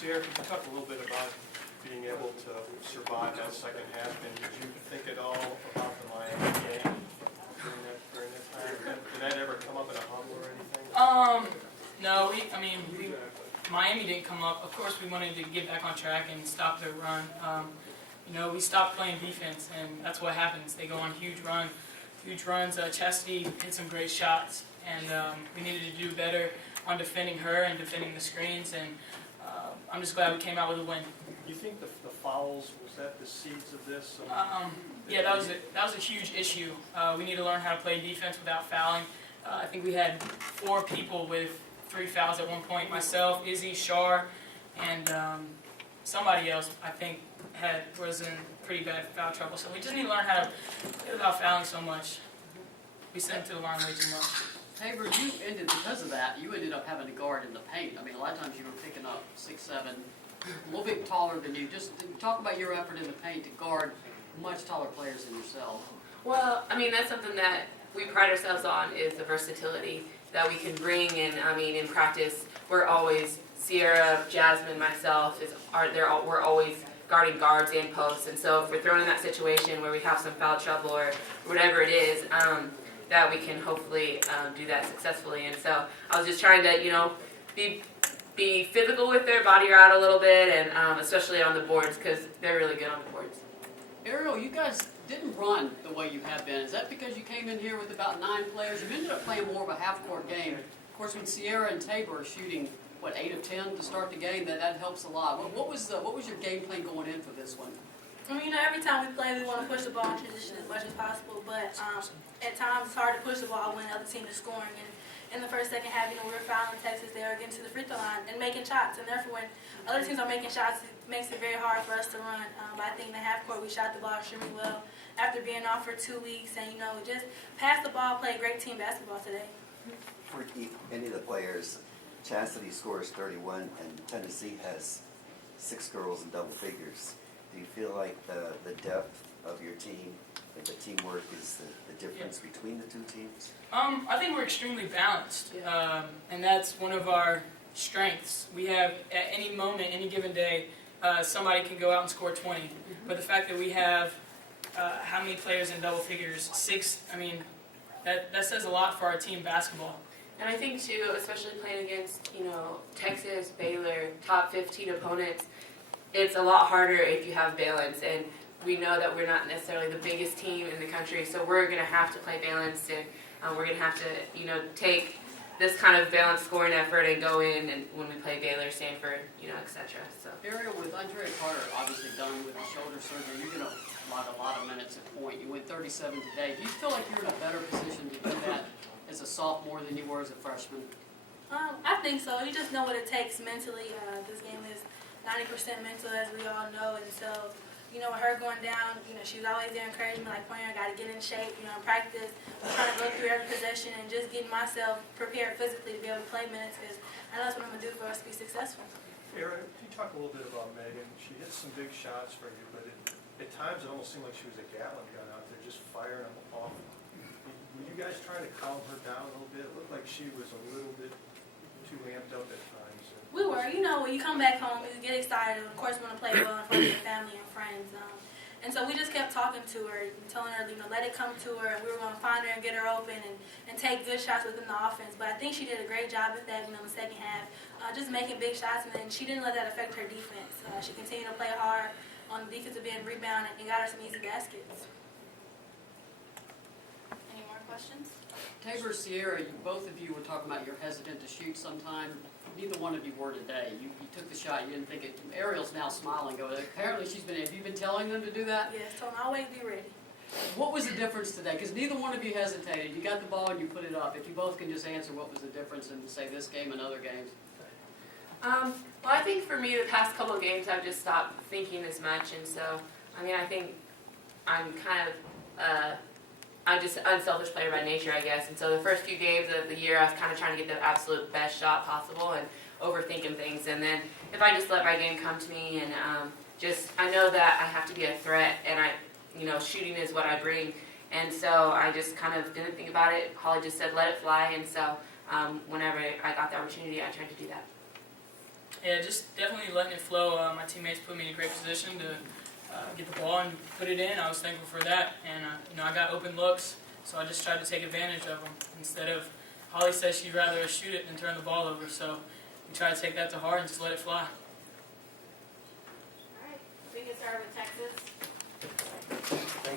Cierra, could you talk a little bit about being able to survive that second half, and did you think at all about the Miami game during that time? Did that ever come up in a huddle or anything? No, Miami didn't come up. Of course, we wanted to get back on track and stop their run. We stopped playing defense, and that's what happens. They go on huge runs. Chastity hit some great shots, and we needed to do better on defending her and defending the screens, and I'm just glad we came out with a win. Do you think the fouls, was that the seeds of this? Yeah, that was a huge issue. We need to learn how to play defense without fouling. I think we had 4 people with 3 fouls at one point. Myself, Izzy, Shar, and somebody else, I think, was in pretty bad foul trouble. So we just need to learn how to play without fouling so much. We sent them to the line way too much. Tabor, because of that, you ended up having to guard in the paint. I mean, a lot of times you were picking up 6'7", a little bit taller than you. Just talk about your effort in the paint to guard much taller players than yourself. Well, that's something that we pride ourselves on, is the versatility that we can bring. And in practice, we're always, Cierra, Jasmine, myself, we're always guarding guards and posts. And so if we're thrown in that situation where we have some foul trouble or whatever it is, that we can hopefully do that successfully. And so I was just trying to, be physical with their body her out a little bit, and especially on the boards, because they're really good on the boards. Ariel, you guys didn't run the way you have been. Is that because you came in here with about 9 players? You ended up playing more of a half-court game. Of course, when Cierra and Tabor are shooting, 8 of 10 to start the game, that helps a lot. What was your game plan going in for this one? Every time we play, we want to push the ball in transition as much as possible, but at times it's hard to push the ball when the other team is scoring. And in the first, second half, we were fouling Texas. They were getting to the free throw line and making shots, and therefore when other teams are making shots, it makes it very hard for us to run. But I think in the half court, we shot the ball extremely well after being off for 2 weeks, and just pass the ball, play great team basketball today. For any of the players, Chastity scores 31, and Tennessee has 6 girls in double figures. Do you feel like the depth of your team and the teamwork is the difference between the 2 teams? I think we're extremely balanced, and that's one of our strengths. We have, at any moment, any given day, somebody can go out and score 20. But the fact that we have how many players in double figures, 6, that says a lot for our team basketball. And I think, too, especially playing against, Texas, Baylor, top 15 opponents, it's a lot harder if you have balance. And we know that we're not necessarily the biggest team in the country, so we're going to have to play balanced, and we're going to have to, take this kind of balanced scoring effort and go in and when we play Baylor, Stanford, etc. So. Ariel, with Andrea Carter obviously done with the shoulder surgery, you're going to log a lot of minutes at point. You went 37 today. Do you feel like you're in a better position to do that as a sophomore than you were as a freshman? I think so. You just know what it takes mentally. This game is 90% mental, as we all know, and so, with her going down, she was always there encouraging me, like, pointing, I got to get in shape, in practice, I'm trying to go through every possession and just getting myself prepared physically to be able to play minutes, because I know that's what I'm going to do for us to be successful. Ariel, can you talk a little bit about Megan? She hit some big shots for you, but at times it almost seemed like she was a Gatling gun out there, just firing them off. Were you guys trying to calm her down a little bit? It looked like she was a little bit too amped up at times. We were. When you come back home, you get excited. Of course, we want to play well in front of your family and friends. And so we just kept talking to her, telling her, let it come to her. We were going to find her and get her open and take good shots within the offense. But I think she did a great job at that, in the second half, just making big shots. And then she didn't let that affect her defense. She continued to play hard on the defensive end, rebound, and got her some easy baskets. Any more questions? Tabor, Cierra, both of you were talking about you're hesitant to shoot sometime. Neither one of you were today. You took the shot, you didn't think it. Ariel's now smiling, going, apparently have you been telling them to do that? Yes, told them always be ready. What was the difference today? Because neither one of you hesitated. You got the ball and you put it up. If you both can just answer what was the difference in, say, this game and other games. Well, I think for me, the past couple of games, I've just stopped thinking as much, and so, I think I'm kind of, I'm just an unselfish player by nature, I guess. And so the first few games of the year, I was kind of trying to get the absolute best shot possible and overthinking things. And then if I just let my game come to me and I know that I have to be a threat, and shooting is what I bring. And so I just kind of didn't think about it. Holly just said, let it fly. And so whenever I got the opportunity, I tried to do that. Yeah, just definitely letting it flow. My teammates put me in a great position to get the ball and put it in. I was thankful for that, and I got open looks, so I just tried to take advantage of them. Instead of, Holly says she'd rather shoot it than turn the ball over, so we try to take that to heart and just let it fly. All right, we can start with Texas.